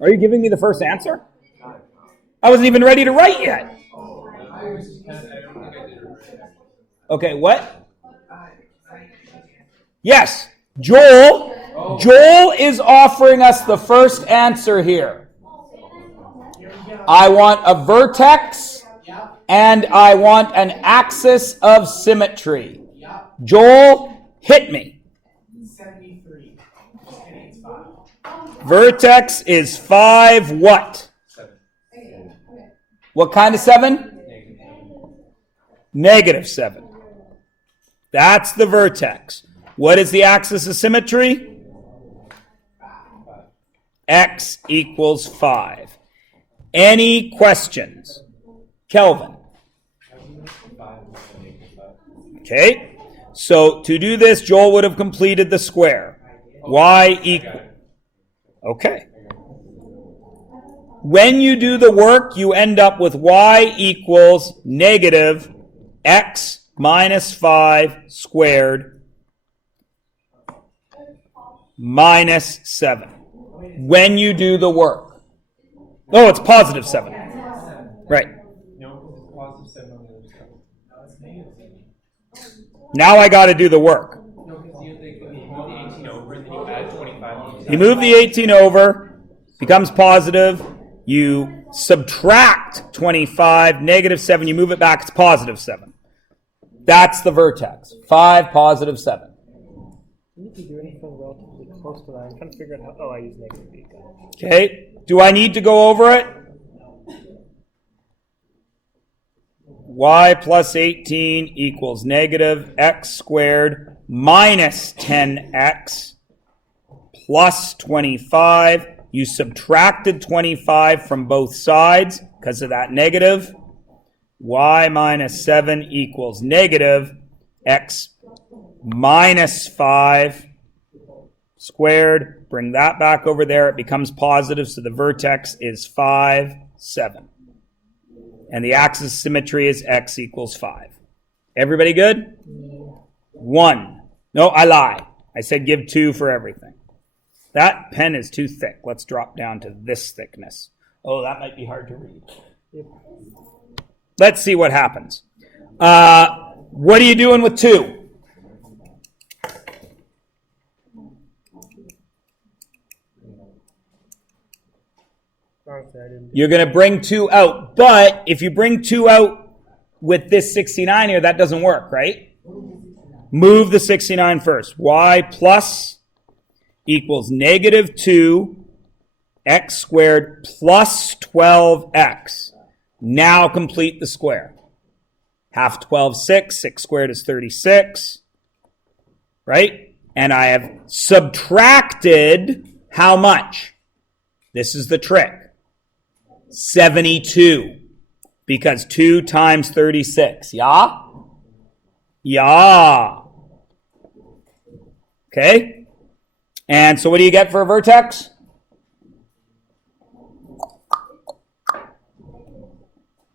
Are you giving me the first answer? I wasn't even ready to write yet. Okay, what? Yes, Joel. Joel is offering us the first answer here. I want a vertex and I want an axis of symmetry. Joel, hit me. 73. Vertex is 5 what? 7. What kind of 7? Negative 7. That's the vertex. What is the axis of symmetry? X equals 5. Any questions? Kelvin. Okay. So to do this, Joel would have completed the square. Y equals... Okay. When you do the work, you end up with y equals negative x minus 5 squared minus 7. When you do the work. Oh, it's positive 7. Right. Now I got to do the work. You move the 18 over, becomes positive. You subtract 25, negative 7. You move it back, it's positive 7. That's the vertex. 5, positive 7. You need to do anything relatively close to that. I'm trying to figure out how. Oh, I use negative b. Okay. Do I need to go over it? Y plus 18 equals negative x squared minus 10x plus 25. You subtracted 25 from both sides because of that negative. Y minus 7 equals negative x minus 5 squared. Bring that back over there. It becomes positive, so the vertex is 5, 7. And the axis of symmetry is x equals 5. Everybody good? 1. No, I lie. I said give 2 for everything. That pen is too thick. Let's drop down to this thickness. Oh, that might be hard to read. Let's see what happens. What are you doing with 2? You're going to bring 2 out. But if you bring 2 out with this 69 here, that doesn't work, right? Move the 69 first. Y plus equals negative 2 x squared plus 12x. Now complete the square. Half 12, 6. 6 squared is 36. Right? And I have subtracted how much? This is the trick. 72. Because 2 times 36. Yeah? Yeah. Okay? And so what do you get for a vertex?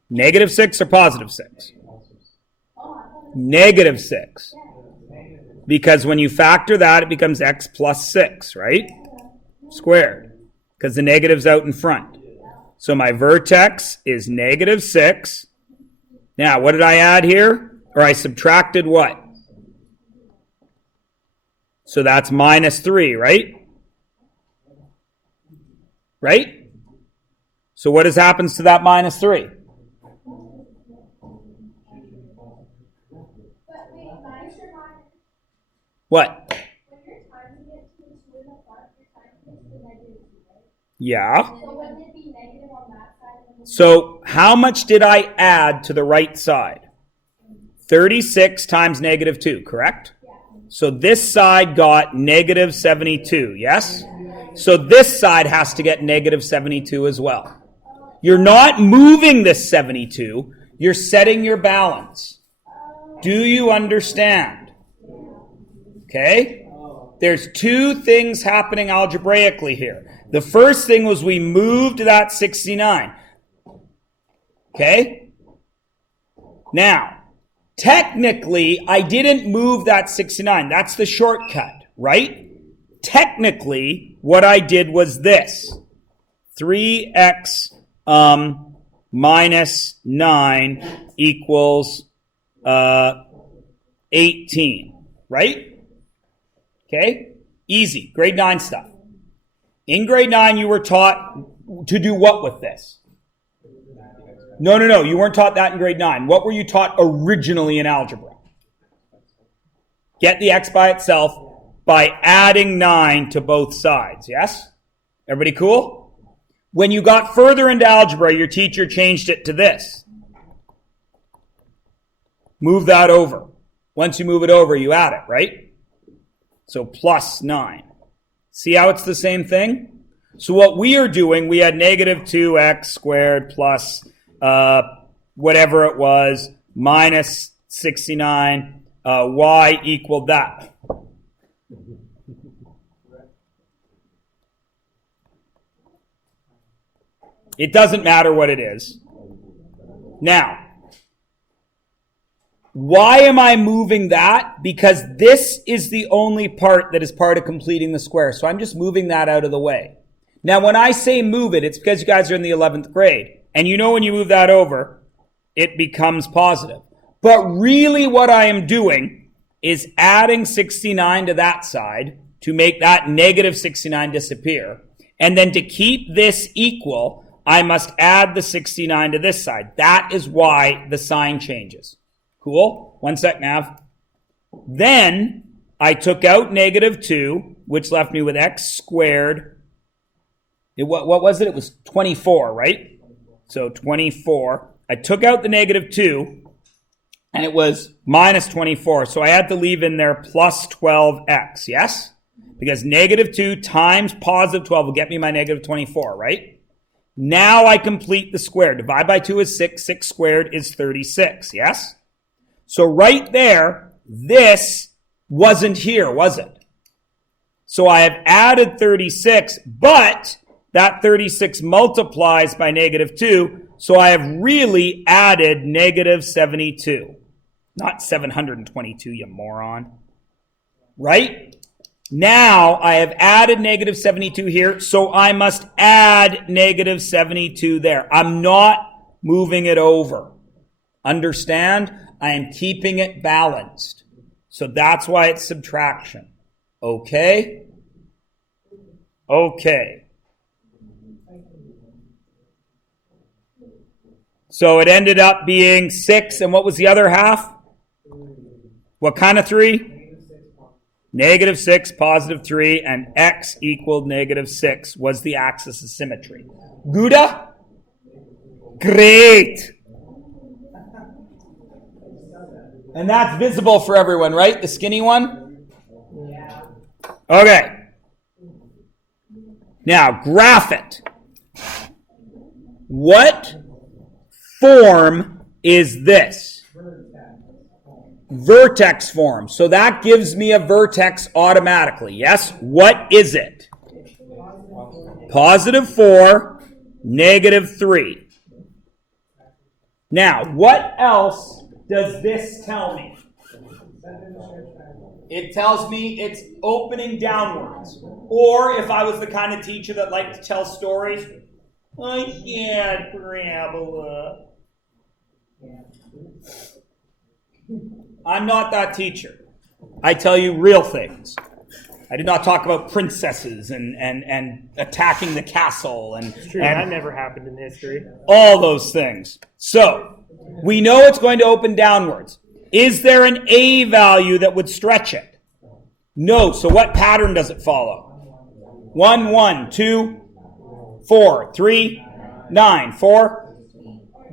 Negative 6 or positive 6? Negative 6. Because when you factor that, it becomes x plus 6, right? Squared. Because the negative's out in front. So my vertex is negative 6. Now, what did I add here? Or I subtracted what? So that's minus 3, right? Right? So what happens to that minus 3? What? Yeah. So how much did I add to the right side? 36 times negative 2, correct? So this side got negative 72, yes? So this side has to get negative 72 as well. You're not moving this 72, you're setting your balance. Do you understand? Okay? There's 2 things happening algebraically here. The first thing was we moved that 69. Okay? Now, technically, I didn't move that 69. That's the shortcut, right? Technically, what I did was this. 3x minus 9 equals 18, right? Okay, easy, grade 9 stuff. In grade 9, you were taught to do what with this? No, you weren't taught that in grade 9. What were you taught originally in algebra? Get the x by itself by adding 9 to both sides, yes? Everybody cool? When you got further into algebra, your teacher changed it to this. Move that over. Once you move it over, you add it, right? So plus 9. See how it's the same thing? So what we are doing, we had negative 2x squared plus whatever it was, minus 69, y equaled that. It doesn't matter what it is. Now, why am I moving that? Because this is the only part that is part of completing the square. So I'm just moving that out of the way. Now, when I say move it, it's because you guys are in the 11th grade. And you know when you move that over, it becomes positive. But really what I am doing is adding 69 to that side to make that negative 69 disappear. And then to keep this equal, I must add the 69 to this side. That is why the sign changes. Cool? One sec, Nav. Then I took out negative 2, which left me with x squared. What was it? It was 24, right? So 24. I took out the negative 2, and it was minus 24. So I had to leave in there plus 12x, yes? Because negative 2 times positive 12 will get me my negative 24, right? Now I complete the square. Divide by 2 is 6. 6 squared is 36, yes? So right there, this wasn't here, was it? So I have added 36, but that 36 multiplies by negative 2, so I have really added negative 72. Not 722, you moron. Right? Now I have added negative 72 here, so I must add negative 72 there. I'm not moving it over. Understand? I am keeping it balanced. So that's why it's subtraction. Okay? Okay. So it ended up being 6, and what was the other half? What kind of 3? Negative 6, positive 3, and x equaled negative 6 was the axis of symmetry. Gouda? Great! And that's visible for everyone, right? The skinny one? Yeah. Okay. Now, graph it. What form is this? Vertex form. So that gives me a vertex automatically. Yes? What is it? Positive 4, negative 3. Now, what else does this tell me? It tells me it's opening downwards. Or if I was the kind of teacher that liked to tell stories, I had parabola. I'm not that teacher. I tell you real things. I did not talk about princesses and attacking the castle and it's true, that never happened in history. All those things. So, we know it's going to open downwards. Is there an A value that would stretch it? No. So what pattern does it follow? 1, 1, 2, 4, 3, 9, 4.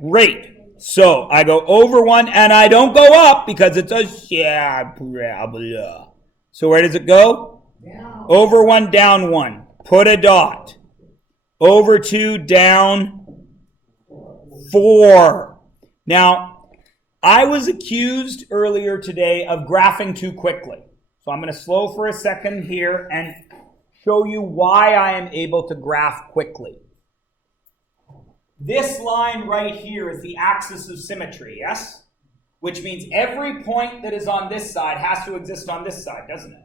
Great. So I go over 1 and I don't go up because it's a parabola. So where does it go? Down. Over 1, down 1. Put a dot. Over 2, down 4. Now, I was accused earlier today of graphing too quickly. So I'm going to slow for a second here and show you why I am able to graph quickly. This line right here is the axis of symmetry, yes? Which means every point that is on this side has to exist on this side, doesn't it?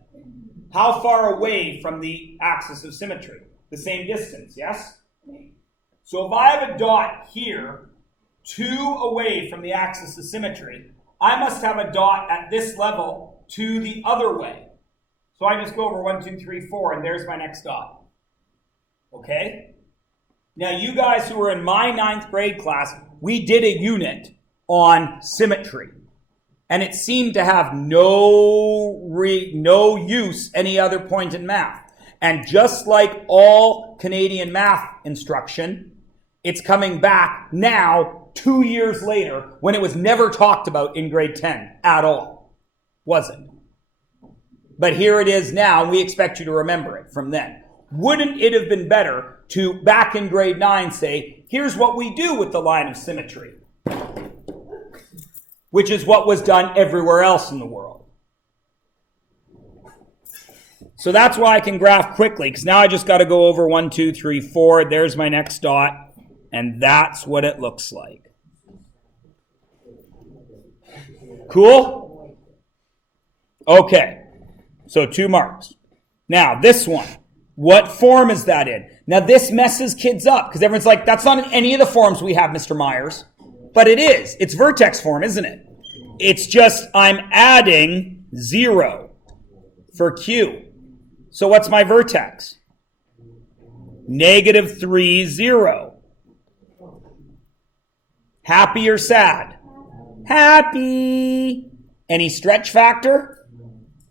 How far away from the axis of symmetry? The same distance, yes? So if I have a dot here, 2 away from the axis of symmetry, I must have a dot at this level 2 the other way. So I just go over 1, 2, 3, 4, and there's my next dot. Okay? Now you guys who were in my 9th grade class, we did a unit on symmetry. And it seemed to have no use any other point in math. And just like all Canadian math instruction, it's coming back now 2 years later when it was never talked about in grade 10 at all. Was it? But here it is now, and we expect you to remember it from then. Wouldn't it have been better to, back in grade 9, say, here's what we do with the line of symmetry, which is what was done everywhere else in the world. So that's why I can graph quickly, because now I just got to go over 1, 2, 3, 4. There's my next dot, and that's what it looks like. Cool? Okay, so 2 marks. Now, this one. What form is that in? Now, this messes kids up, because everyone's like, that's not in any of the forms we have, Mr. Myers. But it is. It's vertex form, isn't it? It's just I'm adding 0 for Q. So what's my vertex? -3, 0. Happy or sad? Happy. Any stretch factor?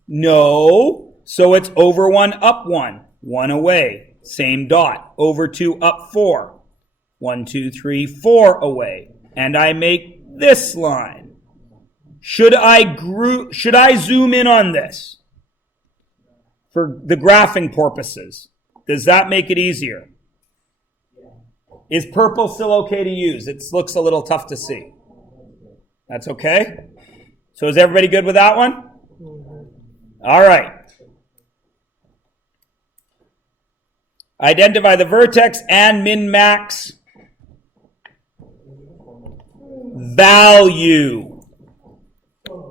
No. So it's over 1, up 1. 1 away. Same dot. Over 2, up 4. 1, 2, 3, 4 away. And I make this line. Should I zoom in on this for the graphing purposes? Does that make it easier? Is purple still okay to use? It looks a little tough to see. That's okay? So is everybody good with that one? All right. Identify the vertex and min-max value.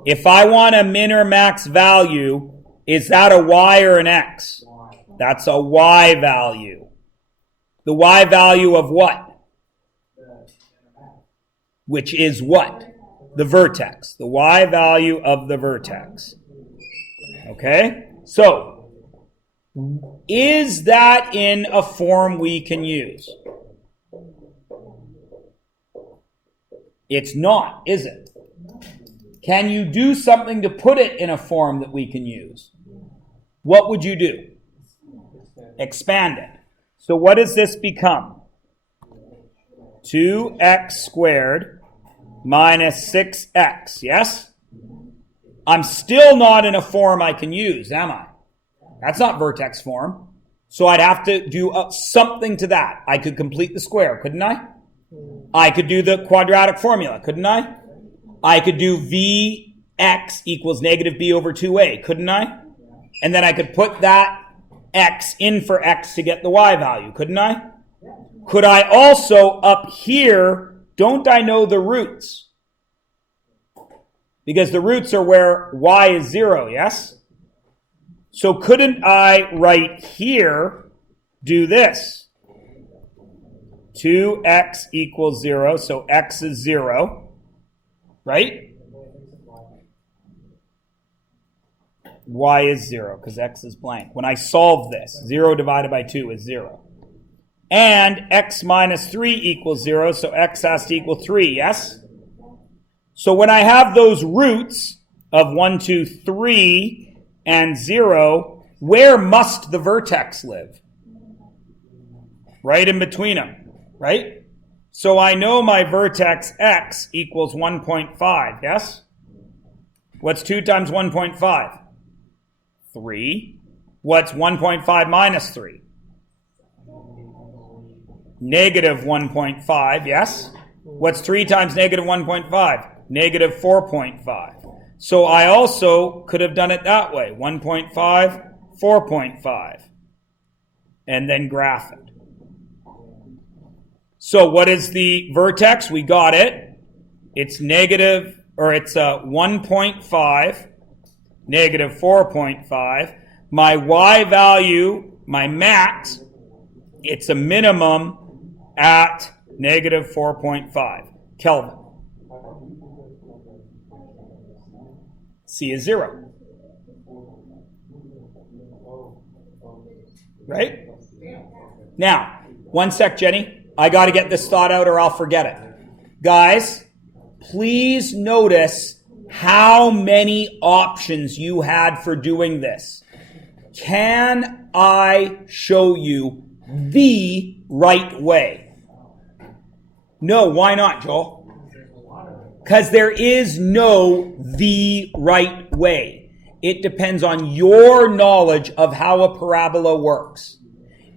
If I want a min or max value, is that a y or an x? That's a y value. The y value of what? Which is what? The vertex. The y value of the vertex. Okay? So, is that in a form we can use? It's not, is it? Can you do something to put it in a form that we can use? What would you do? Expand it. So what does this become? 2x squared minus 6x, yes? I'm still not in a form I can use, am I? That's not vertex form. So I'd have to do something to that. I could complete the square, couldn't I? I could do the quadratic formula, couldn't I? I could do Vx equals negative b over 2a, couldn't I? And then I could put that x in for x to get the y value, couldn't I? Could I also, up here, don't I know the roots? Because the roots are where y is 0, yes? So couldn't I, right here, do this? 2x equals 0, so x is 0, right? Y is 0, because x is blank. When I solve this, 0 divided by 2 is 0. And x minus 3 equals 0, so x has to equal 3, yes? So when I have those roots of 1, 2, 3, and 0, where must the vertex live? Right in between them, right? So I know my vertex x equals 1.5, yes? What's 2 times 1.5? 3. What's 1.5 minus 3? Negative 1.5, yes? What's 3 times negative 1.5? Negative 4.5. So I also could have done it that way. 1.5, 4.5. And then graph it. So what is the vertex? We got it. It's negative, or it's 1.5, negative 4.5. My y value, my max, it's a minimum at negative 4.5 Kelvin. C is 0. Right? Now, one sec, Jenny. I got to get this thought out or I'll forget it. Guys, please notice how many options you had for doing this. Can I show you the right way? No, why not, Joel? Because there is no the right way. It depends on your knowledge of how a parabola works.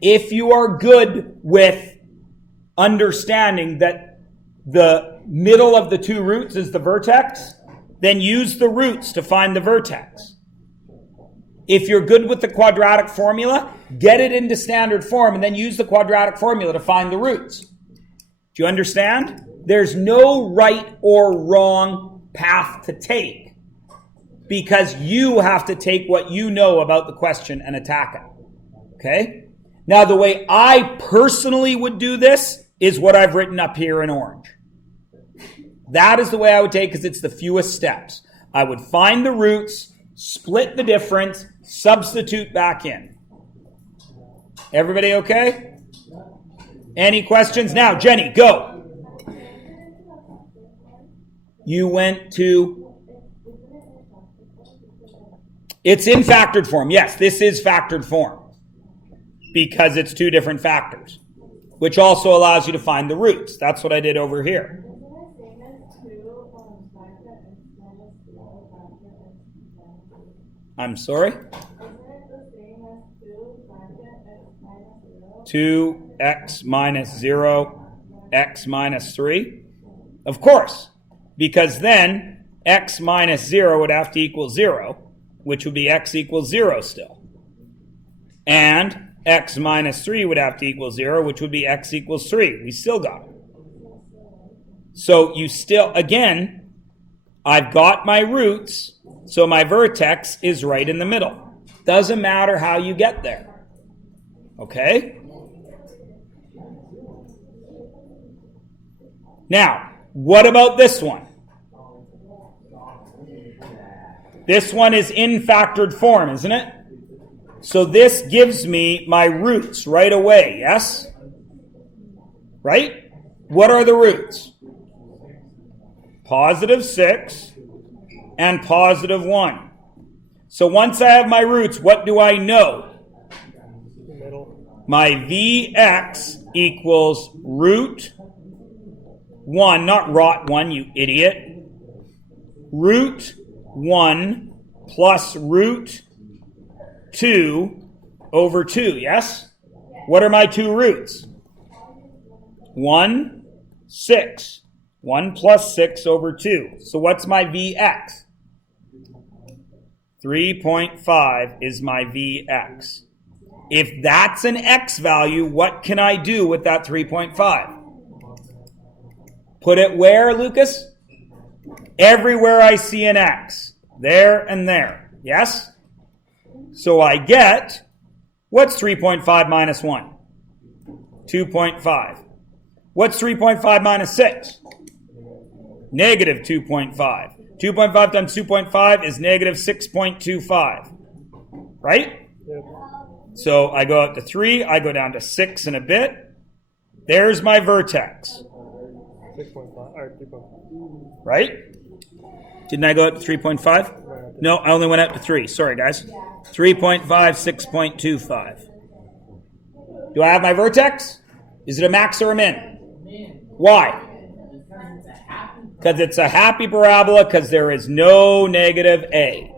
If you are good with understanding that the middle of the two roots is the vertex, then use the roots to find the vertex. If you're good with the quadratic formula, get it into standard form and then use the quadratic formula to find the roots. Do you understand? There's no right or wrong path to take because you have to take what you know about the question and attack it. Okay? Now, the way I personally would do this is what I've written up here in orange. That is the way I would take because it's the fewest steps. I would find the roots, split the difference, substitute back in. Everybody okay? Any questions? Now, Jenny, go. You went to... It's in factored form. Yes, this is factored form because it's two different factors, which also allows you to find the roots. That's what I did over here. I'm sorry? 2x minus 0, x minus 3? Of course, because then x minus 0 would have to equal 0, which would be x equals 0 still. And x minus 3 would have to equal 0, which would be x equals 3. We still got it. So you still, again, I've got my roots, so my vertex is right in the middle. Doesn't matter how you get there. Okay? Now, what about this one? This one is in factored form, isn't it? So this gives me my roots right away, yes? Right? What are the roots? Positive 6 and positive 1. So once I have my roots, what do I know? My Vx equals root 1, not rot 1, you idiot. Root 1 plus root 2 over 2, yes? What are my two roots? 1, 6. 1 plus 6 over 2. So what's my Vx? 3.5 is my Vx. If that's an x value, what can I do with that 3.5? Put it where, Lucas? Everywhere I see an x. There and there. Yes? So I get, what's 3.5 minus 1? 2.5. What's 3.5 minus 6? Negative 2.5. 2.5 times 2.5 is negative 6.25. Right? Yep. So I go up to 3, I go down to 6 in a bit. There's my vertex. 6.5 or 3.5. Right? Didn't I go up to 3.5? No, I only went up to 3. Sorry, guys. 3.5, 6.25. Do I have my vertex? Is it a max or a min? Why? Because it's a happy parabola because there is no negative a.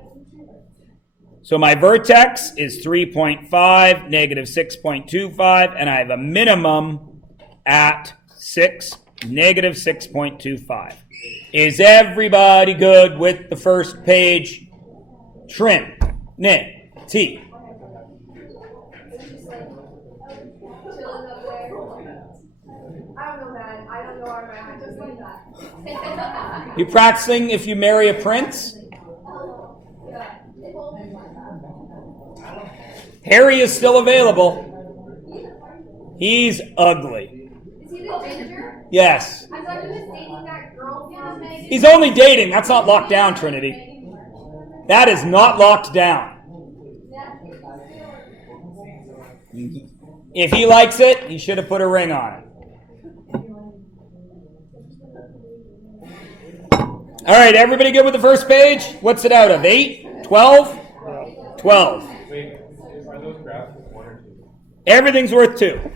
So my vertex is 3.5, negative 6.25, and I have a minimum at 6, negative 6.25. Is everybody good with the first page? Trim. N. T. You practicing if you marry a prince? Harry is still available. He's ugly. Is Yes. I thought he was dating that girl from Megan. He's only dating. That's not locked down, Trinity. That is not locked down. If he likes it, he should have put a ring on it. All right, everybody good with the first page? What's it out of? 8? 12? 12. Wait, are those graphs with 1 or 2? Everything's worth 2.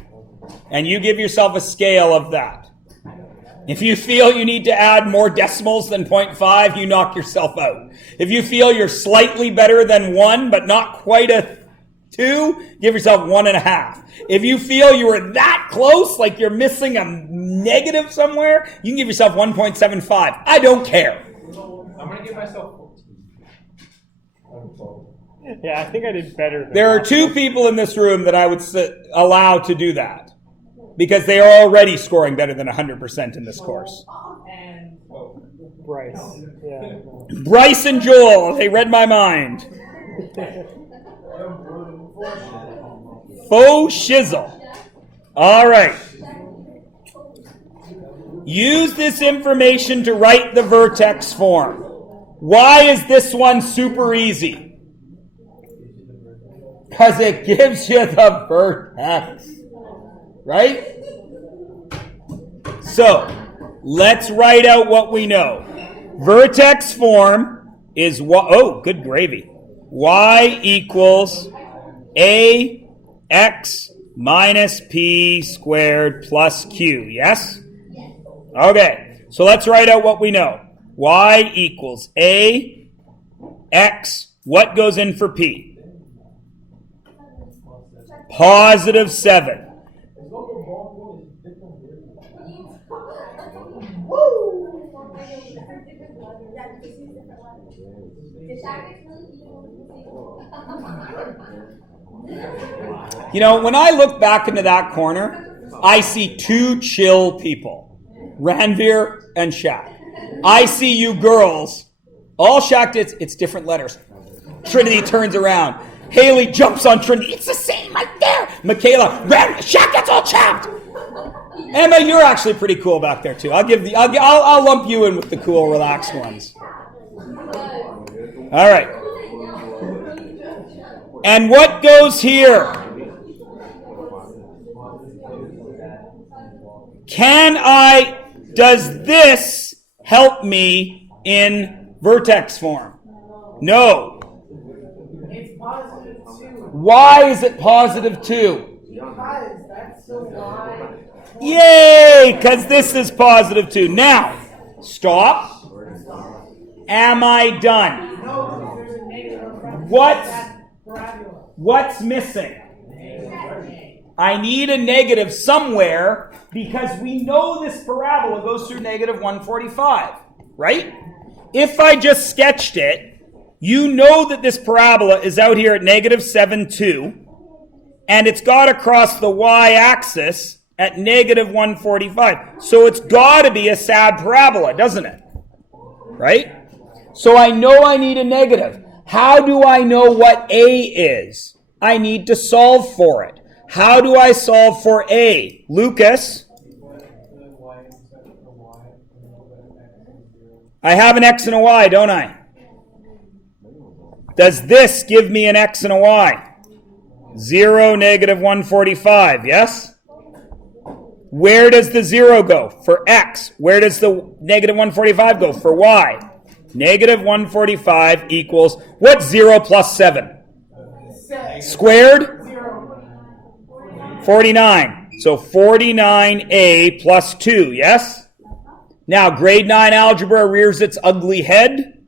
And you give yourself a scale of that. If you feel you need to add more decimals than 0.5, you knock yourself out. If you feel you're slightly better than 1, but not quite a 2, give yourself 1.5. If you feel you were that close, like you're missing a negative somewhere, you can give yourself 1.75. I don't care. I'm going to give myself 14. Yeah, I think I did better. There are 2 people in this room that I would allow to do that, because they are already scoring better than 100% in this course. Bryce. Yeah. Bryce and Joel, they read my mind. Faux shizzle. All right. Use this information to write the vertex form. Why is this one super easy? Because it gives you the vertex. Right? So, let's write out what we know. Vertex form is oh, good gravy. Y equals ax minus p squared plus q. Yes? Okay. So let's write out what we know. Y equals ax. What goes in for p? Positive 7. You know, when I look back into that corner, I see 2 chill people, Ranveer and Shaq. I see you girls, all Shaq did, it's different letters. Trinity turns around. Haley jumps on Trinity. It's the same right there. Michaela, Shaq gets all chapped. Emma, you're actually pretty cool back there too. I'll lump you in with the cool, relaxed ones. All right. And what goes here? Does this help me in vertex form? No. It's positive 2. Why is it positive 2? Because that's so wide. Yay! Because this is positive 2. Now, stop. Am I done? No, there's a negative in front. Parabola. What's missing? I need a negative somewhere because we know this parabola goes through negative 145, right? If I just sketched it, you know that this parabola is out here at negative 7, 2, and it's got across the y-axis at negative 145. So it's got to be a sad parabola, doesn't it? Right? So I know I need a negative. How do I know what A is? I need to solve for it. How do I solve for A? Lucas? I have an X and a Y, don't I? Does this give me an X and a Y? 0, negative 145, yes? Where does the 0 go? For X. Where does the negative 145 go? For Y. Negative 145 equals, what's 0 plus 7? Squared? 49. So 49A plus 2, yes? Now, grade 9 algebra rears its ugly head.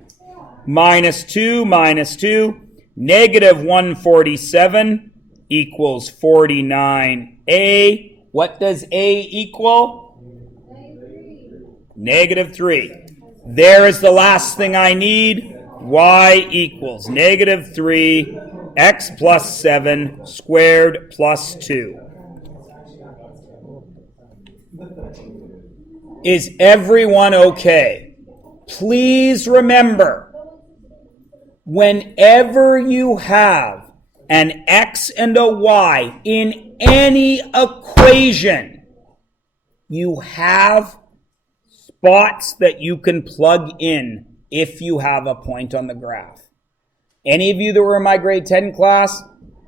Minus 2, minus 2. Negative 147 equals 49A. What does A equal? Negative 3. There is the last thing I need. Y equals negative 3, x plus 7 squared plus 2. Is everyone okay? Please remember, whenever you have an x and a y in any equation, you have spots that you can plug in if you have a point on the graph. Any of you that were in my grade 10 class,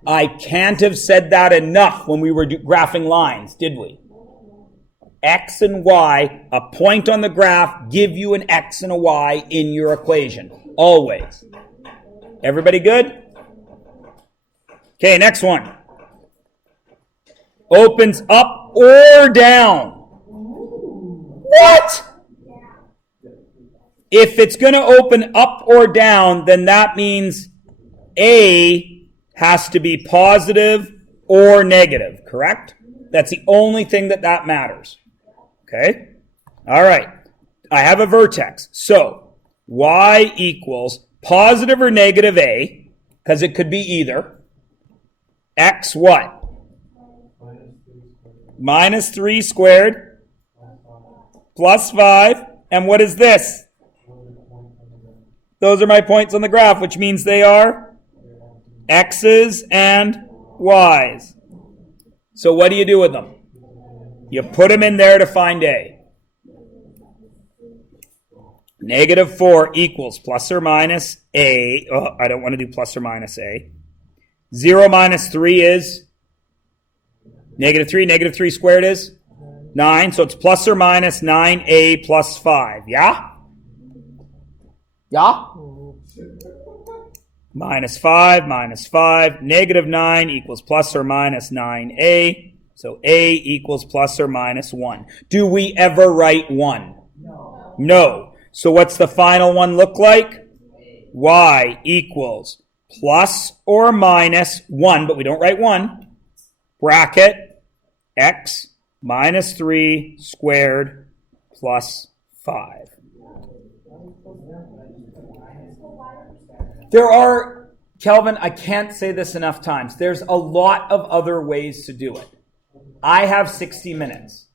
I can't have said that enough when we were graphing lines, did we? X and Y, a point on the graph, give you an X and a Y in your equation. Always. Everybody good? Okay, next one. Opens up or down. What? If it's going to open up or down, then that means A has to be positive or negative, correct? That's the only thing that matters. Okay? All right. I have a vertex. So, y equals positive or negative A, because it could be either. X what? Minus 3 squared plus 5. And what is this? Those are my points on the graph, which means they are X's and Y's. So what do you do with them? You put them in there to find A. Negative 4 equals plus or minus A. Oh, I don't want to do plus or minus A. 0 minus 3 is negative 3. Negative 3 squared is 9. So it's plus or minus 9A plus 5. Yeah? Yeah? Minus 5, minus 5. Negative 9 equals plus or minus 9A. So A equals plus or minus 1. Do we ever write 1? No. No. So what's the final one look like? Y equals plus or minus 1, but we don't write 1. Bracket X minus 3 squared plus 5. There are, Kelvin, I can't say this enough times. There's a lot of other ways to do it. I have 60 minutes,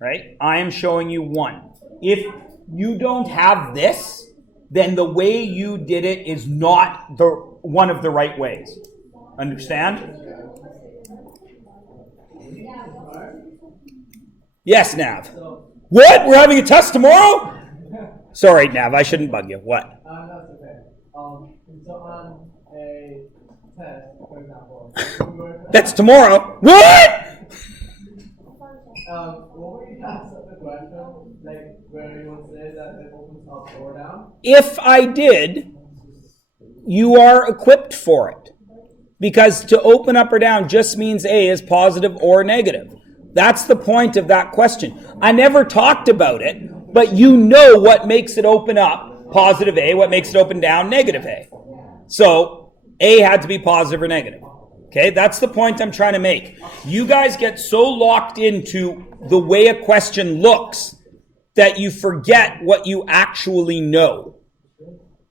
right? I am showing you one. If you don't have this, then the way you did it is not the one of the right ways. Understand? Yes, Nav. What? We're having a test tomorrow? Sorry, Nav, I shouldn't bug you. What? That's okay. So on a test, for example, That's tomorrow. What? what would you ask the question, like where you would say that it opens up or down? If I did, you are equipped for it. Because to open up or down just means A is positive or negative. That's the point of that question. I never talked about it, but you know what makes it open up, positive A, what makes it open down, negative A. So A had to be positive or negative. Okay, that's the point I'm trying to make. You guys get so locked into the way a question looks that you forget what you actually know.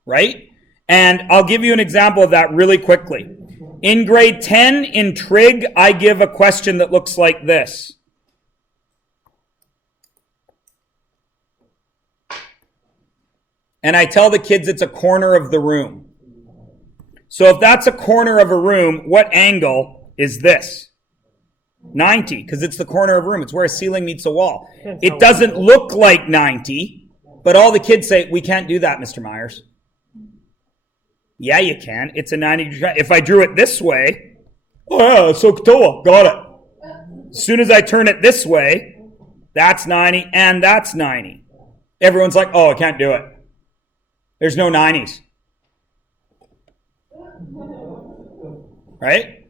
Right? And I'll give you an example of that really quickly. In grade 10, in trig, I give a question that looks like this. And I tell the kids it's a corner of the room. So if that's a corner of a room, what angle is this? 90, because it's the corner of a room. It's where a ceiling meets a wall. It doesn't look like 90, but all the kids say, we can't do that, Mr. Myers. Yeah, you can. It's a 90 degree. If I drew it this way, oh yeah, it's Sokotoa. Got it. As soon as I turn it this way, that's 90 and that's 90. Everyone's like, oh, I can't do it. There's no 90s. Right?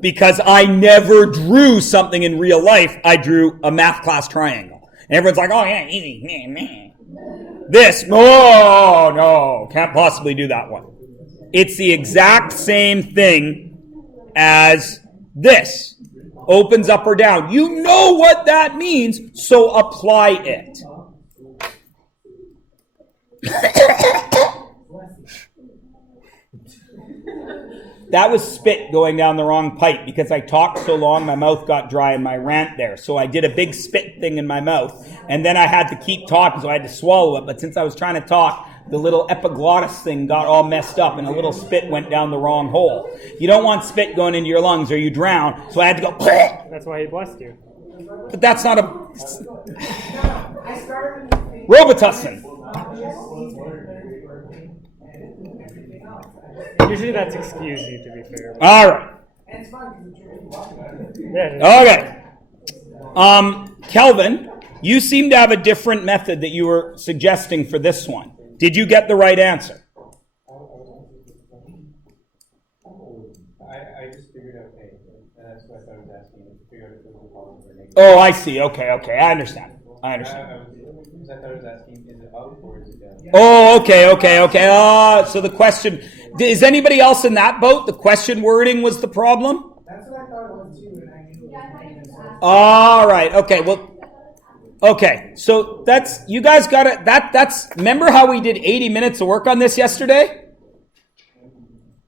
Because I never drew something in real life. I drew a math class triangle. And everyone's like, oh yeah, easy. This, oh no, can't possibly do that one. It's the exact same thing as this. Opens up or down. You know what that means, so apply it. That was spit going down the wrong pipe because I talked so long my mouth got dry in my rant there. So I did a big spit thing in my mouth and then I had to keep talking so I had to swallow it. But since I was trying to talk, the little epiglottis thing got all messed up and a little spit went down the wrong hole. You don't want spit going into your lungs or you drown. So I had to go. That's why he blessed you. But that's not Robitussin. Usually that's excuse you, to be fair. All right. Yeah. Okay. Kelvin, you seem to have a different method that you were suggesting for this one. Did you get the right answer? I just figured out A, and that's what I thought I was asking. Figure out if it was a problem or negative. Oh, I see. Okay. I understand. Because I thought I was asking, is it up or is it down? Oh, okay. So the question, is anybody else in that boat? The question wording was the problem? That's what I thought it was too, and I knew it was negative. All right. Okay. Well, okay. So that's, you guys got it. That's, remember how we did 80 minutes of work on this yesterday?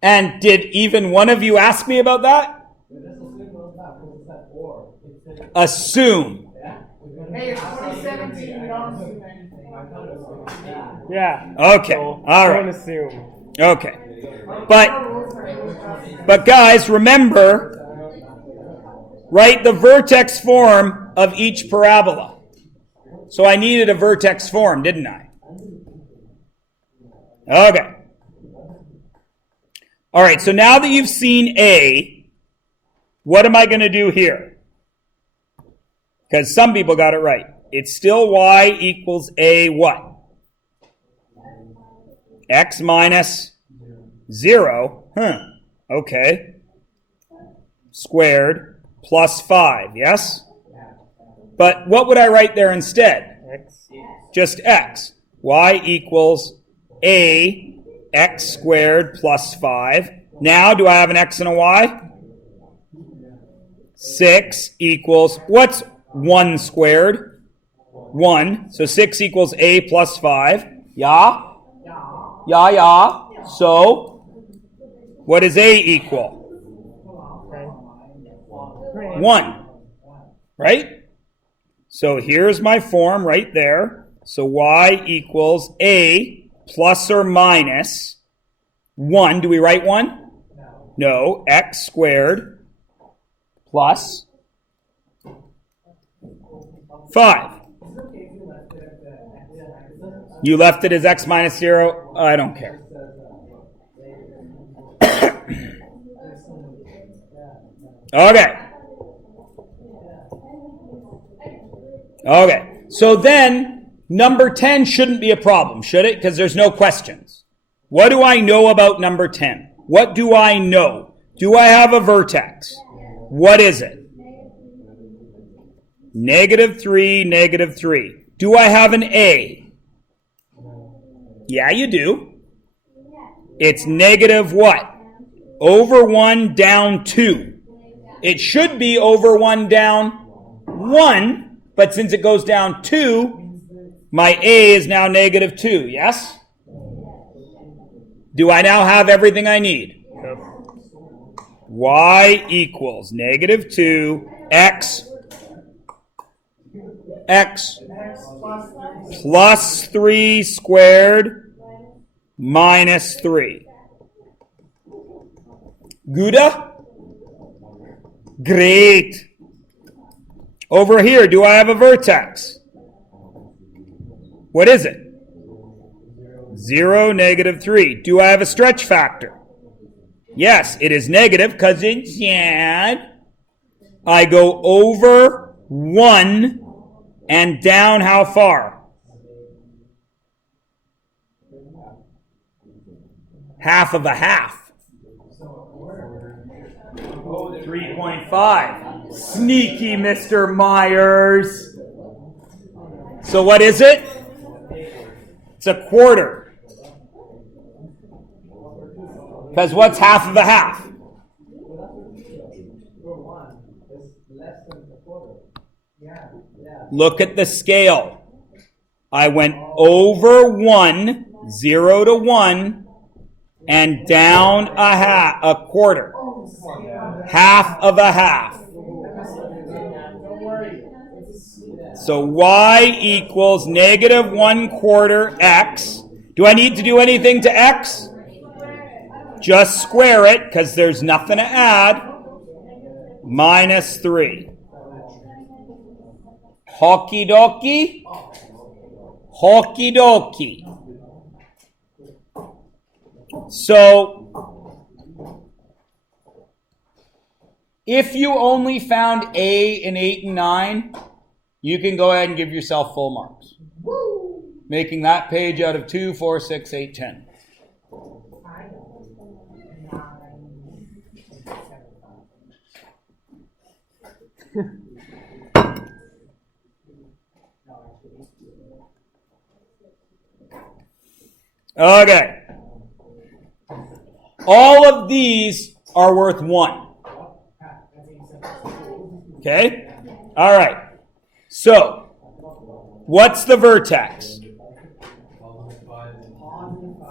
And did even one of you ask me about that? Assume. Hey, it's 2017, we don't assume anything. Yeah. Okay. So, All don't right. assume. Okay. But guys, remember, write the vertex form of each parabola. So I needed a vertex form, didn't I? Okay. All right, so now that you've seen A, what am I going to do here? Because some people got it right. It's still y equals A what? X minus 0. Okay. Squared plus 5, yes? But what would I write there instead? X. Just x. Y equals A x squared plus 5. Now, do I have an x and a y? 6 equals, what's 1 squared? 1. So 6 equals A plus 5. Yeah? Yeah. So, what does A equal? 1. Right? So here's my form right there. So y equals A plus or minus 1. Do we write 1? No. X squared plus 5. You left it as x minus 0? I don't care. Okay. So then, number 10 shouldn't be a problem, should it? Because there's no questions. What do I know about number 10? What do I know? Do I have a vertex? What is it? -3, -3. Do I have an A? Yeah, you do. It's negative what? Over 1 down 2. It should be over 1 down 1, but since it goes down 2, my A is now -2, yes? Do I now have everything I need? Yep. Y equals -2 x plus 3 squared minus 3. Gouda? Great. Over here, do I have a vertex? What is it? 0, -3. Do I have a stretch factor? Yes, it is negative because it's sad. I go over 1 and down how far? Half of a half. 3.5. Sneaky Mr. Myers. So what is it? It's a quarter. Because what's half of a half? Look at the scale. I went over 1, 0 to 1, and down a quarter. Half of a half. So y equals -1/4 x. Do I need to do anything to x? Just square it, because there's nothing to add. -3. Hockey dokie. Hockey dokie. So, if you only found A in 8 and 9, you can go ahead and give yourself full marks. Making that page out of 2, 4, 6, 8, 10. Okay. All of these are worth 1. Okay? All right. So, what's the vertex?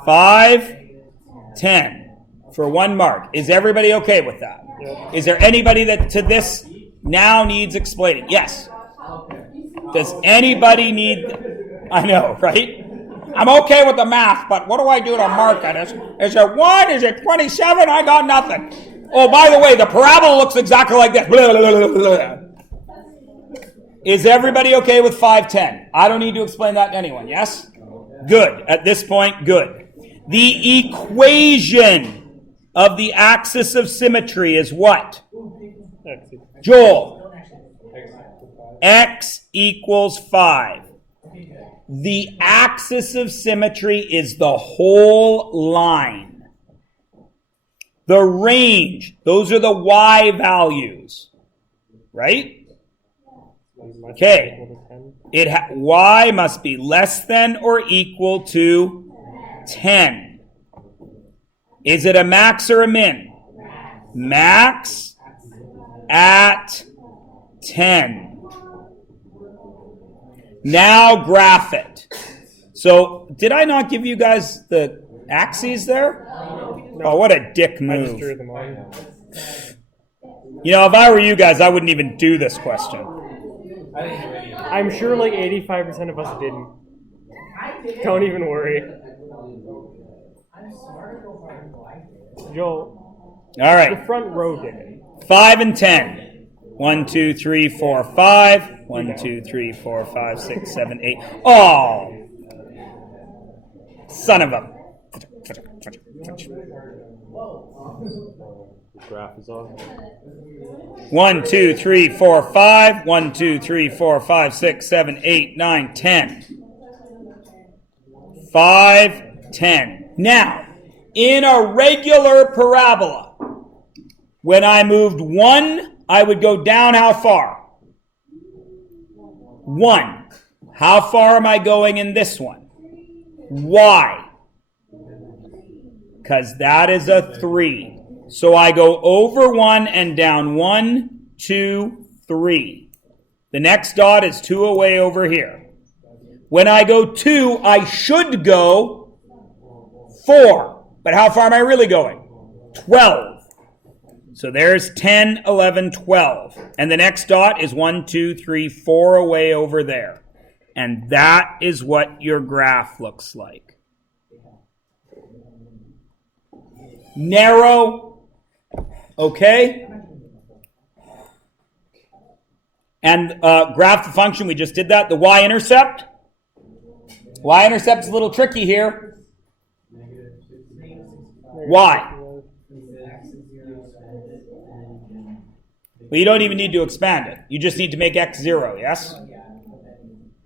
5, 10 for 1 mark. Is everybody okay with that? Yeah. Is there anybody that to this now needs explaining? Yes. Does anybody need... I know, right? I'm okay with the math, but what do I do to mark it? Is it 1? Is it 27? I got nothing. Oh, by the way, the parabola looks exactly like this. Blah, blah, blah, blah. Is everybody okay with 5, 10? I don't need to explain that to anyone, yes? Good. At this point, good. The equation of the axis of symmetry is what? Joel. X equals 5. The axis of symmetry is the whole line. The range, those are the y values. Right? Okay. Y must be less than or equal to 10. Is it a max or a min? Max at 10. Now graph it. So, did I not give you guys the axes there? No. Oh, what a dick I just move. drew them on. You know, if I were you guys, I wouldn't even do this question. I'm sure like 85% of us didn't. Don't even worry. Joel, All right. the front row did it. 5 and 10. 1, 2, 3, 4, 5. 1, 2, 3, 4, 5, 6, 7, 8. Oh! Son of a... The graph is on. 1, 2, 3, 4, 5. 1, 2, 3, 4, 5, 6, 7, 8, 9, 10. 5, 10. Now, in a regular parabola, when I moved 1, I would go down how far? 1. How far am I going in this one? Why? Because that is a 3. So I go over 1 and down 1, 2, 3. The next dot is 2 away over here. When I go 2, I should go 4. But how far am I really going? 12. So there's 10, 11, 12. And the next dot is 1, 2, 3, 4 away over there. And that is what your graph looks like. Narrow. Okay? And graph the function. We just did that. The y-intercept. Y-intercept's a little tricky here. Why? Well, you don't even need to expand it. You just need to make x 0, yes?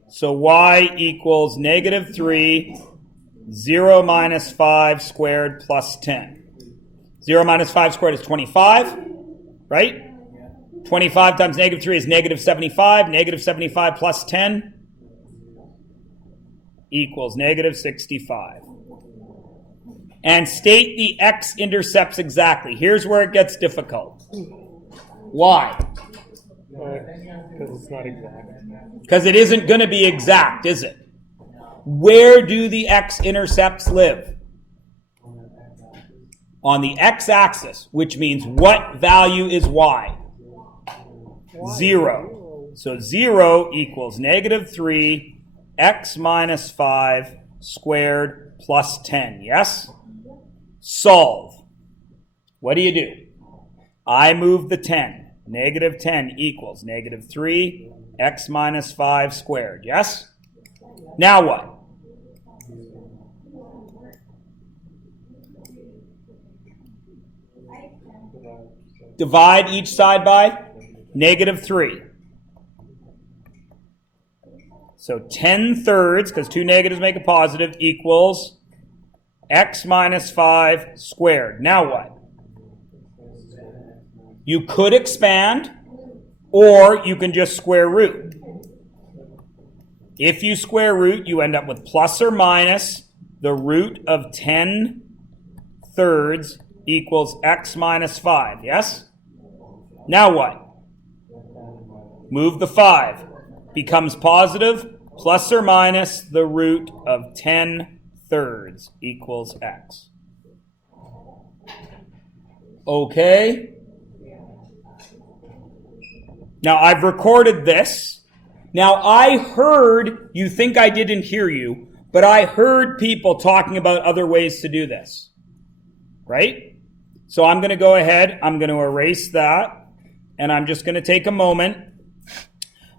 So y equals negative 3, 0 minus 5 squared plus 10. 0 minus 5 squared is 25, right? 25 times negative 3 is negative 75. Negative 75 plus 10 equals negative 65. And state the x-intercepts exactly. Here's where it gets difficult. Why? Because it's not exact. Because it isn't going to be exact, is it? Where do the x-intercepts live? On the x-axis, which means what value is y? 0. So 0 equals negative 3 x minus 5 squared plus 10, yes? Solve. What do? I move the 10. Negative 10 equals negative 3 x minus 5 squared. Yes? Now what? Divide each side by -3. So 10 thirds, because 2 negatives make a positive, equals x minus 5 squared. Now what? You could expand, or you can just square root. If you square root, you end up with plus or minus the root of 10 thirds equals x minus 5, yes? Now what? Move the 5. Becomes positive, plus or minus the root of 10 thirds equals x. Okay? Now, I've recorded this. Now, I heard, you think I didn't hear you, but I heard people talking about other ways to do this. Right? So I'm going to go ahead, I'm going to erase that, and I'm just going to take a moment.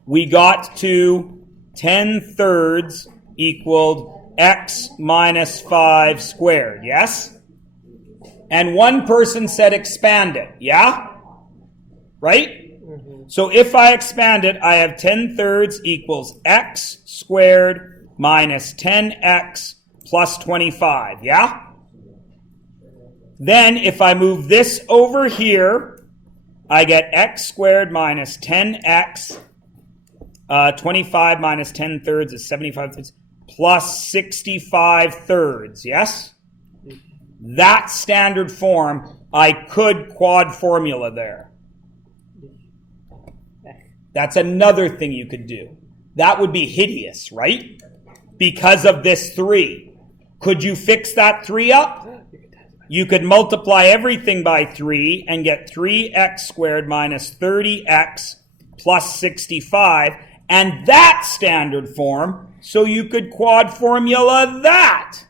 We got to 10 thirds equaled x minus 5 squared, yes? And one person said expand it, yeah? Right? So if I expand it, I have 10 thirds equals x squared minus 10x plus 25, yeah? Then if I move this over here, I get x squared minus 10x, 25 minus 10 thirds is 75 thirds, plus 65 thirds, yes? That standard form, I could quad formula there. That's another thing you could do. That would be hideous, right? Because of this 3. Could you fix that 3 up? You could multiply everything by 3 and get 3x squared minus 30x plus 65, and that standard form, so you could quad formula that.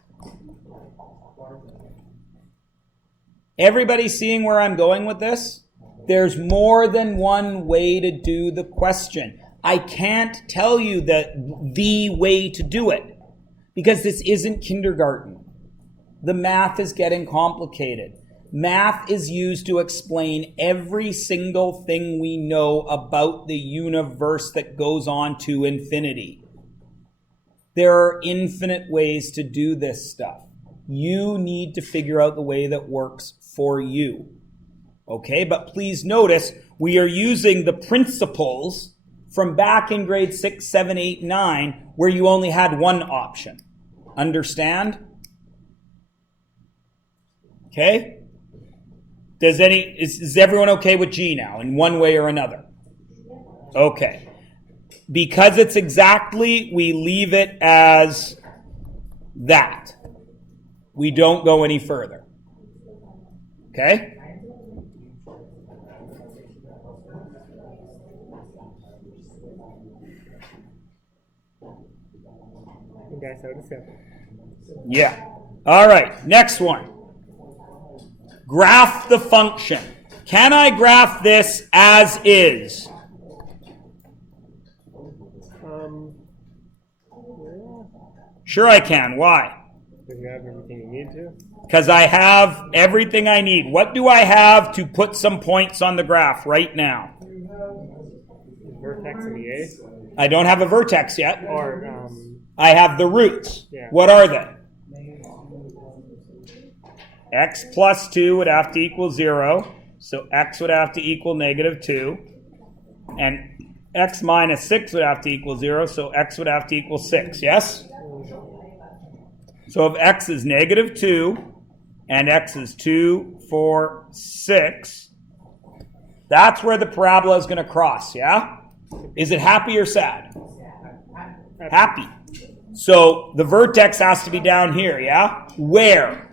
Everybody seeing where I'm going with this? There's more than one way to do the question. I can't tell you the way to do it, because this isn't kindergarten. The math is getting complicated. Math is used to explain every single thing we know about the universe that goes on to infinity. There are infinite ways to do this stuff. You need to figure out the way that works for you. Okay, but please notice we are using the principles from back in grade 6, 7, 8, 9, where you only had one option. Understand? Okay? Is everyone okay with G now in one way or another? Okay. Because it's exactly, we leave it as that. We don't go any further. Okay? Yeah. All right. Next one. Graph the function. Can I graph this as is? Sure I can. Why? Because you have everything you need to. Because I have everything I need. What do I have to put some points on the graph right now? Vertex and EA. I don't have a vertex yet. Or, I have the roots. Yeah. What are they? X plus 2 would have to equal 0. So x would have to equal -2. And x minus 6 would have to equal 0. So x would have to equal 6. Yes? So if x is -2 and x is 2, 4, 6, that's where the parabola is going to cross, yeah? Is it happy or sad? Happy. So the vertex has to be down here, yeah? Where?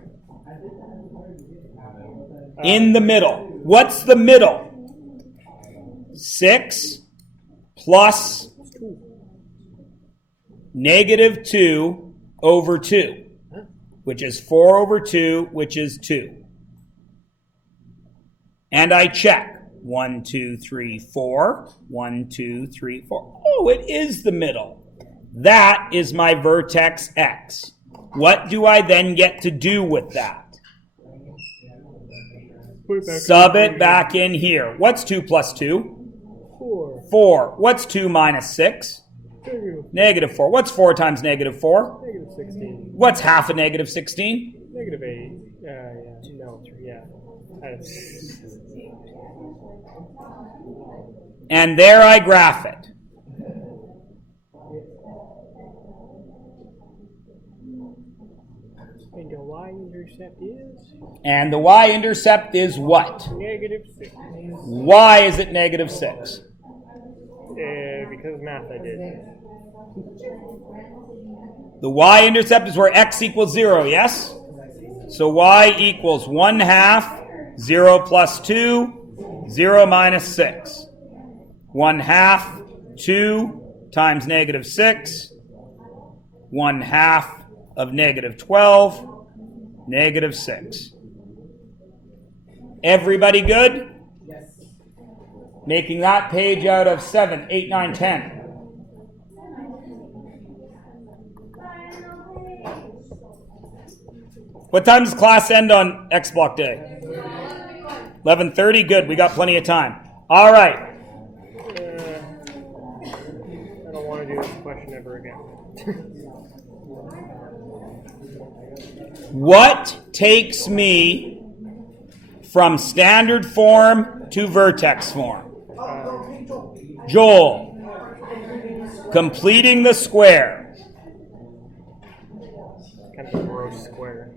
In the middle. What's the middle? 6 plus -2 over 2, which is 4 over 2, which is 2. And I check. 1, 2, 3, 4. 1, 2, 3, 4. Oh, it is the middle. That is my vertex X. What do I then get to do with that? Sub it back in here. What's 2 plus 2? 4. 4. What's 2 minus 6? Negative. -4. What's 4 times -4? -16. What's half of -16? -8. No. Yeah. And there I graph it. And the y-intercept is? And the y-intercept is what? -6. Why is it -6? Because math I did. The y-intercept is where x equals 0, yes? So y equals 1/2, 0 plus 2, 0 minus 6. 1/2, 2 times -6, 1/2 of -12, -6. Everybody good? Yes. Making that page out of 7, 8, 9, 10. What time does class end on X block day? 11:30. Good. We got plenty of time. All right. I don't want to do this question ever again. What takes me from standard form to vertex form? Joel. Completing the square. Kind of a gross square.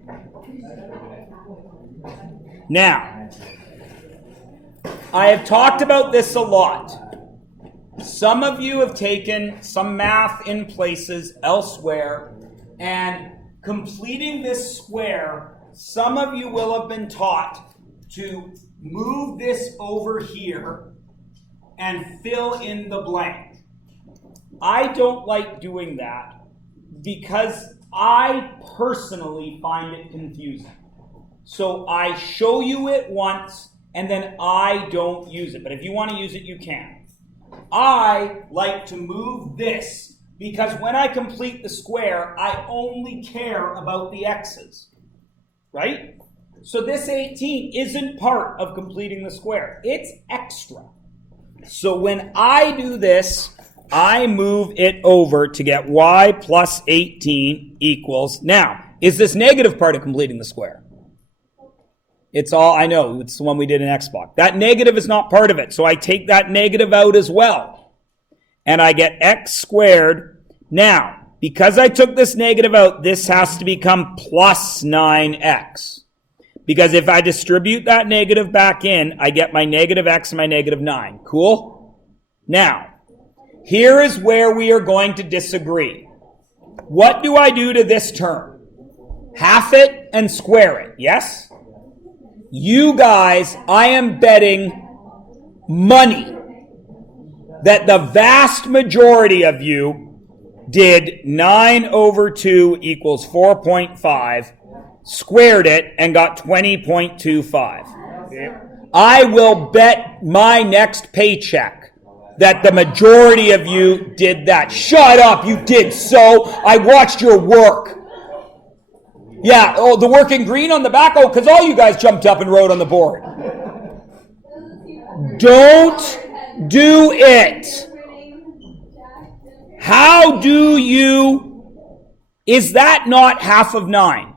Now, I have talked about this a lot. Some of you have taken some math in places elsewhere, and completing this square, some of you will have been taught to move this over here and fill in the blank. I don't like doing that because I personally find it confusing. So I show you it once and then I don't use it. But if you want to use it, you can. I like to move this because when I complete the square, I only care about the x's. Right? So this 18 isn't part of completing the square. It's extra. So when I do this, I move it over to get y plus 18 equals. Now, is this negative part of completing the square? It's all, I know, it's the one we did in X block. That negative is not part of it, so I take that negative out as well. And I get x squared. Now, because I took this negative out, this has to become plus 9x. Because if I distribute that negative back in, I get my negative x and my negative 9. Cool? Now, here is where we are going to disagree. What do I do to this term? Half it and square it, yes? You guys, I am betting money that the vast majority of you did 9 over 2 equals 4.5, squared it, and got 20.25. I will bet my next paycheck that the majority of you did that. Shut up, you did so. I watched your work. Yeah, oh, the work in green on the back? Oh, because all you guys jumped up and wrote on the board. Don't do it. How do you... Is that not half of 9?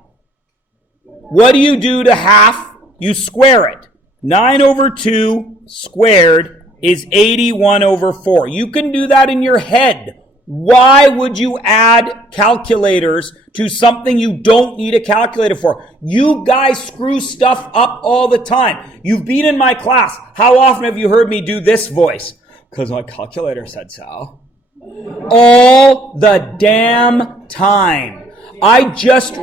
What do you do to half? You square it. 9 over 2 squared is 81 over 4. You can do that in your head. Why would you add calculators to something you don't need a calculator for? You guys screw stuff up all the time. You've been in my class. How often have you heard me do this voice? Because my calculator said so. All the damn time. I just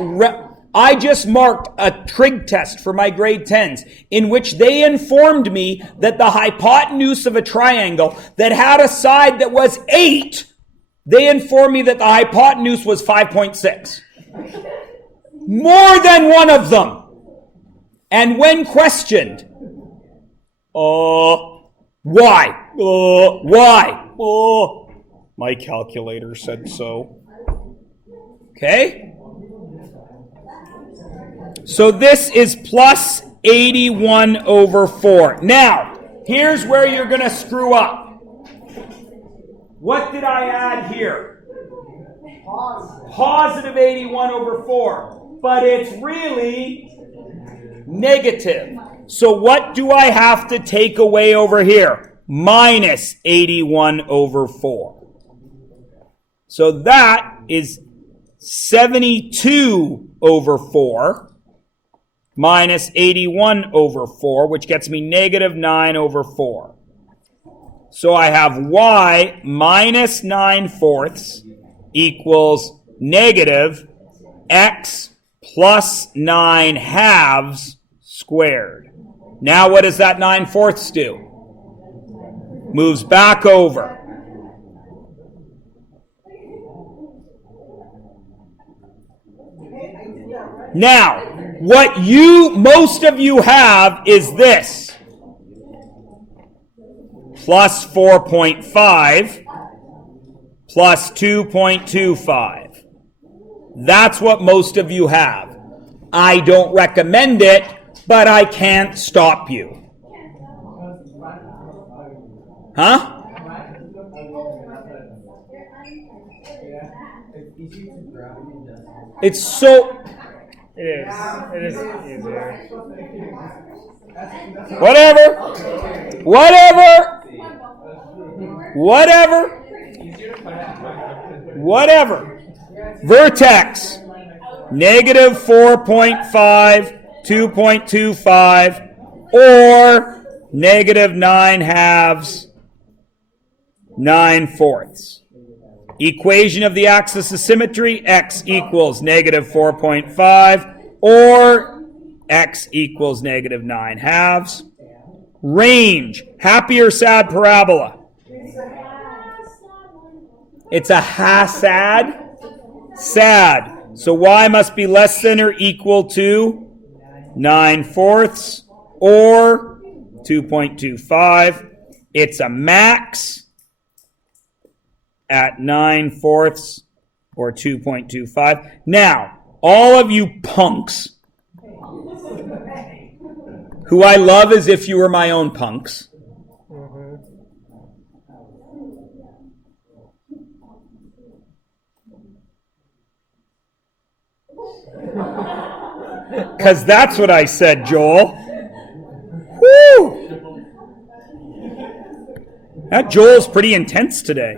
marked a trig test for my grade 10s in which they informed me that the hypotenuse of a triangle that had a side that was 8, they informed me that the hypotenuse was 5.6. More than one of them. And when questioned, Why? Why? My calculator said so. Okay? So this is plus 81 over 4. Now, here's where you're going to screw up. What did I add here? Positive 81 over 4. But it's really negative. So what do I have to take away over here? Minus 81 over 4. So that is 72 over 4 minus 81 over 4, which gets me negative 9 over 4. So I have y minus 9/4 equals negative x plus 9/2 squared. Now what does that 9/4 do? Moves back over. Now, what most of you have is this. Plus 4.5 plus 2.25. That's what most of you have. I don't recommend it, but I can't stop you. Huh? It's so... It is. It is easier. Whatever. Vertex. Negative 4.5, 2.25, or negative 9/2, 9/4. Equation of the axis of symmetry, x equals negative 4.5 or x equals negative 9/2. Range, happy or sad parabola? It's a Hassad? Sad. So y must be less than or equal to 9/4 or 2.25. It's a max at 9/4 or 2.25. Now, all of you punks, who I love as if you were my own punks, because that's what I said, Joel. Woo! That Joel's pretty intense today.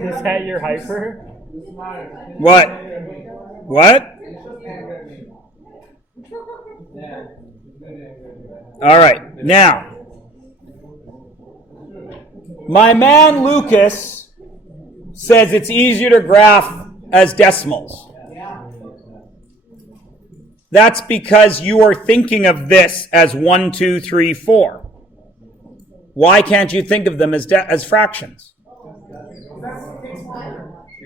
Is that your hyper? What? All right. Now, my man Lucas says it's easier to graph as decimals. That's because you are thinking of this as 1, 2, 3, 4. Why can't you think of them as fractions?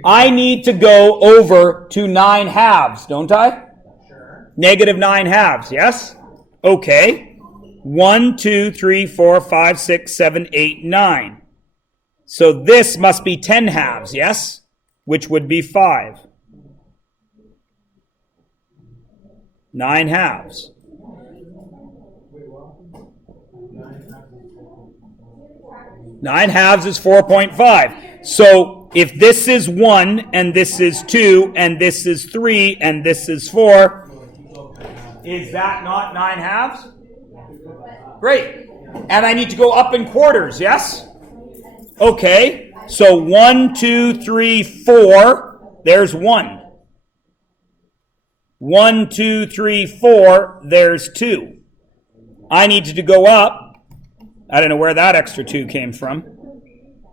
I need to go over to 9/2, don't I? Sure. Negative 9/2, yes? Okay. 1, 2, 3, 4, 5, 6, 7, 8, 9. So this must be 10/2, yes? Which would be 5. 9/2. Nine halves is 4.5. So if this is 1, and this is 2, and this is 3, and this is 4, is that not 9/2? Great. And I need to go up in quarters, yes? Okay. So 1, 2, 3, 4. There's 1. 1, 2, 3, 4. There's 2. I needed to go up. I don't know where that extra 2 came from,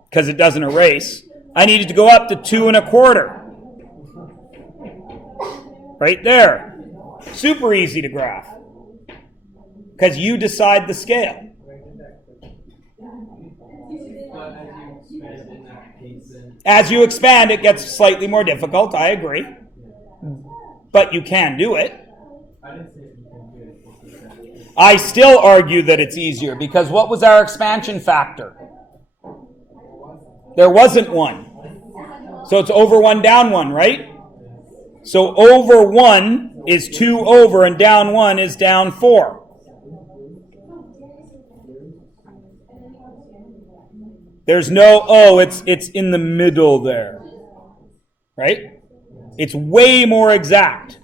because it doesn't erase. I needed to go up to 2 1/4. Right there. Super easy to graph, because you decide the scale. As you expand, it gets slightly more difficult, I agree. But you can do it. I still argue that it's easier because what was our expansion factor? There wasn't one. So it's over 1, down 1, right? So over 1 is 2 over and down 1 is down 4. There's no, it's in the middle there. Right? It's way more exact.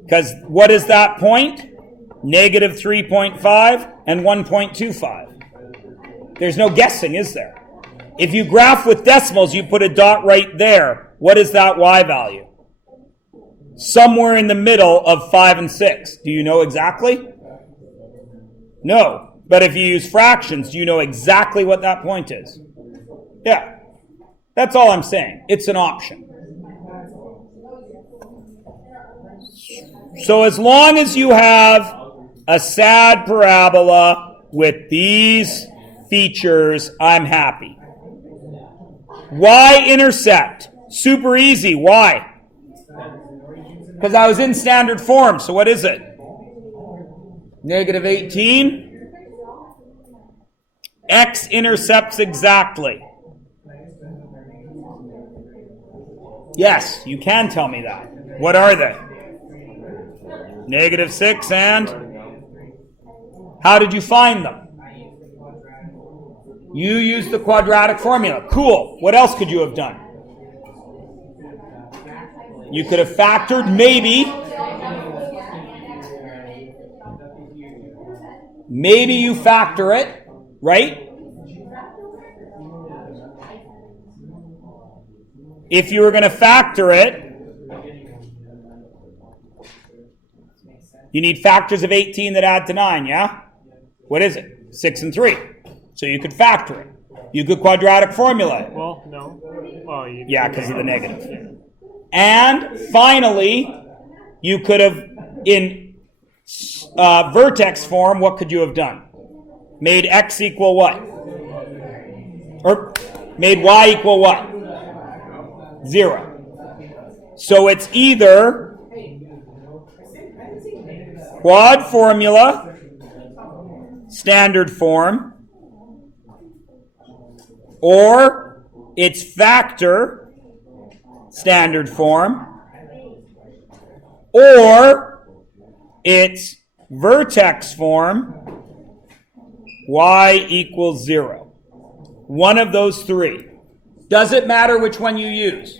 Because what is that point? Negative 3.5 and 1.25. There's no guessing, is there? If you graph with decimals, you put a dot right there. What is that y value? Somewhere in the middle of 5 and 6. Do you know exactly? No. But if you use fractions, do you know exactly what that point is? Yeah. That's all I'm saying. It's an option. So as long as you have a sad parabola with these features, I'm happy. Y-intercept. Super easy. Why? Because I was in standard form. So what is it? Negative 18. X intercepts exactly. Yes, you can tell me that. What are they? Negative 6 and? How did you find them? You used the quadratic formula. Cool. What else could you have done? You could have factored, maybe. Maybe you factor it, right? If you were going to factor it, you need factors of 18 that add to 9, yeah? What is it? 6 and 3. So you could factor it. You could quadratic formula it. Well, no. Well, yeah, because of the negative. And finally, you could have, in vertex form, what could you have done? Made x equal what? Or made y equal what? 0. So it's either quad formula, standard form, or it's factor, standard form, or it's vertex form, y equals 0. One of those three. Does it matter which one you use?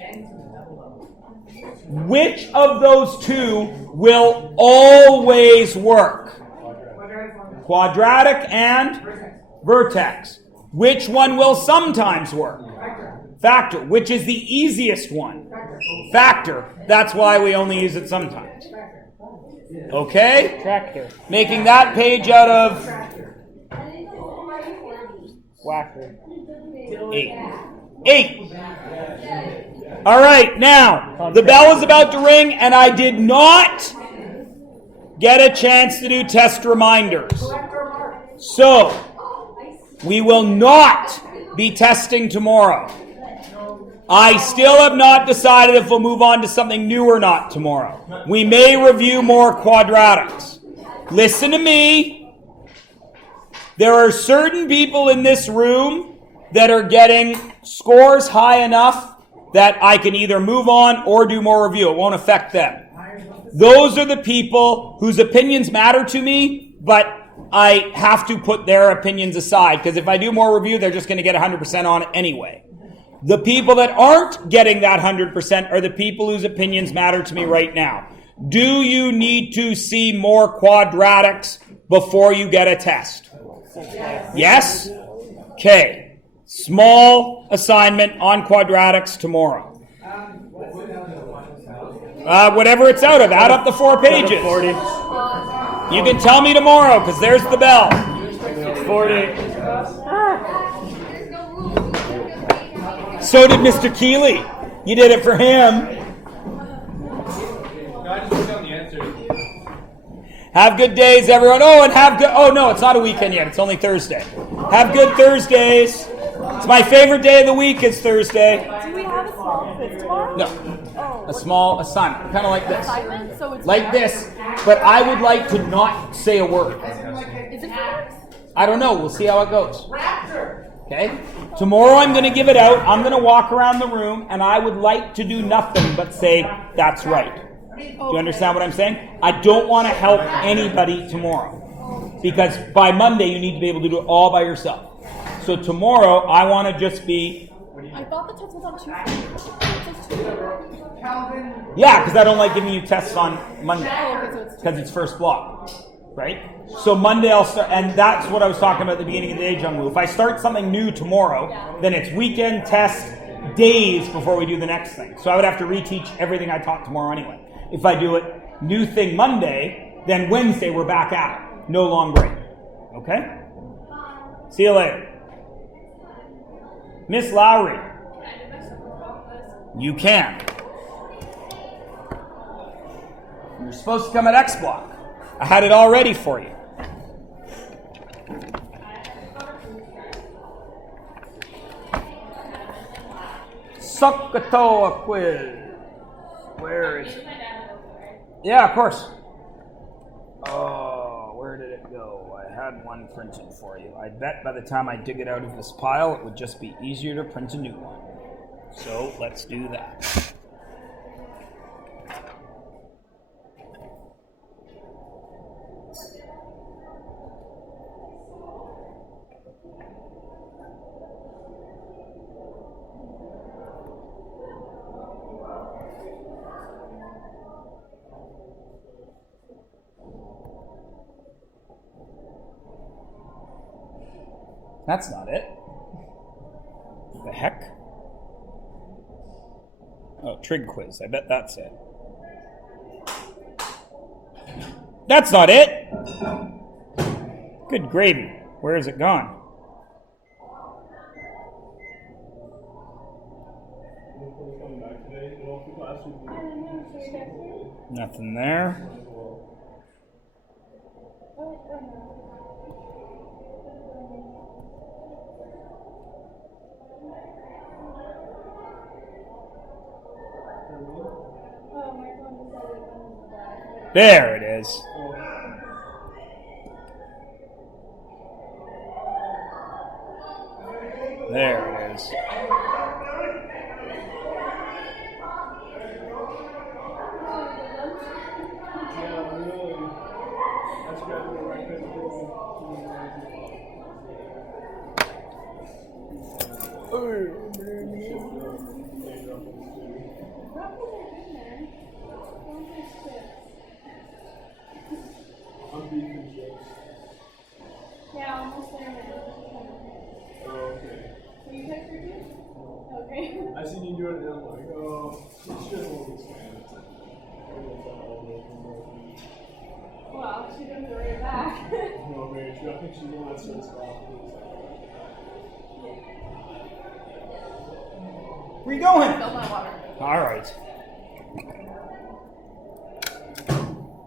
Which of those two will always work? Quadratic and vertex. Which one will sometimes work? Factor. Which is the easiest one? Factor. That's why we only use it sometimes. Okay? Tractor. Making that page out of Whacker. 8. All right, now, the bell is about to ring, and I did not get a chance to do test reminders. So, we will not be testing tomorrow. I still have not decided if we'll move on to something new or not tomorrow. We may review more quadratics. Listen to me. There are certain people in this room that are getting scores high enough that I can either move on or do more review. It won't affect them. Those are the people whose opinions matter to me, but I have to put their opinions aside, because if I do more review, they're just going to get 100% on it anyway. The people that aren't getting that 100% are the people whose opinions matter to me right now. Do you need to see more quadratics before you get a test? Yes? Okay. Small assignment on quadratics tomorrow. Whatever it's out of. Add up the 4 pages. 40. You can tell me tomorrow, because there's the bell. 40. So did Mr. Keeley. You did it for him. No, I just wrote down the answers. Have good days, everyone. Oh, and have good... Oh, no, it's not a weekend yet. It's only Thursday. Have good Thursdays. It's my favorite day of the week is Thursday. Do we have a small quiz tomorrow? No. Oh, A small assignment. Kind of like this. assignment? So it's Like this. but I would like to not say a word. Is it Vertex? I don't know. We'll see how it goes. Okay? Tomorrow I'm going to give it out. I'm going to walk around the room, and I would like to do nothing but say, that's right. Do you understand what I'm saying? I don't want to help anybody tomorrow. Because by Monday, you need to be able to do it all by yourself. So tomorrow, I want to just be... I thought the test was on Tuesday. Yeah, because I don't like giving you tests on Monday. Oh, okay, so it's Because it's first block. Right? So Monday I'll start, and that's what I was talking about at the beginning of the day, John Woo. If I start something new tomorrow, then it's weekend test days before we do the next thing. So I would have to reteach everything I taught tomorrow anyway. If I do it new thing Monday, then Wednesday we're back at it. No long break. Okay? See you later. Miss Lowry. You can. You're supposed to come at X block. I had it all ready for you. Sokotoa quiz. Where is it? Yeah, of course. Oh, where did it go? I had one printed for you. I bet by the time I dig it out of this pile, it would just be easier to print a new one. So let's do that. That's not it. The heck? Oh, trig quiz. I bet that's it. That's not it! Good gravy. Where is it gone? Nothing there. There it is. There it is. Yeah, almost there now. Oh, okay. Will you text her too? Okay. I seen you do it and I'm like, oh, it's just all this Well, she doesn't worry back. No, very true. I think she's the one that starts off. Where you going? Fill my water. All right.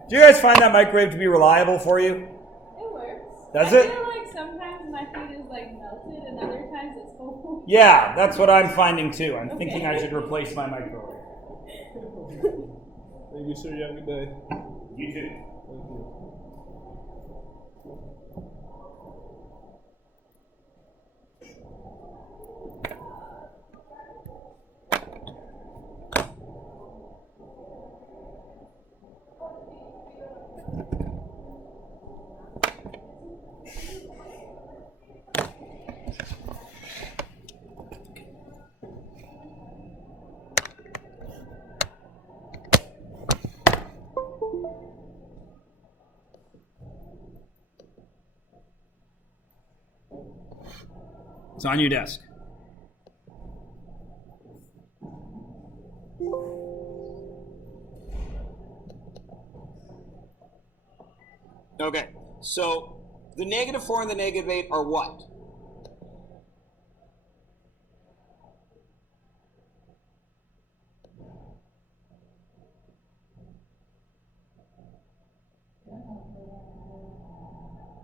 Do you guys find that microwave to be reliable for you? It works. Does I it? feel like sometimes my food is like melted and other times it's full. Yeah, that's what I'm finding too. I'm thinking I should replace my microwave. Thank you, sir. You have a good day. You too. Thank you. It's on your desk. Okay, so the -4 and the -8 are what?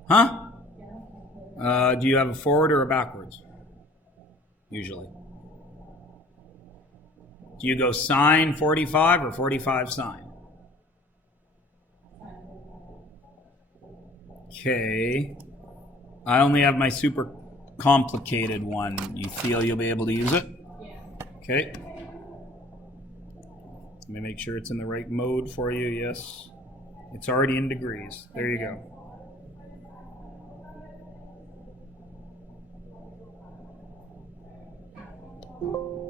Huh? Do you have a forward or a backwards? Usually. Do you go sine 45 or 45 sine? Okay. I only have my super complicated one. You feel you'll be able to use it? Yeah. Okay. Let me make sure it's in the right mode for you. Yes. It's already in degrees. There you go.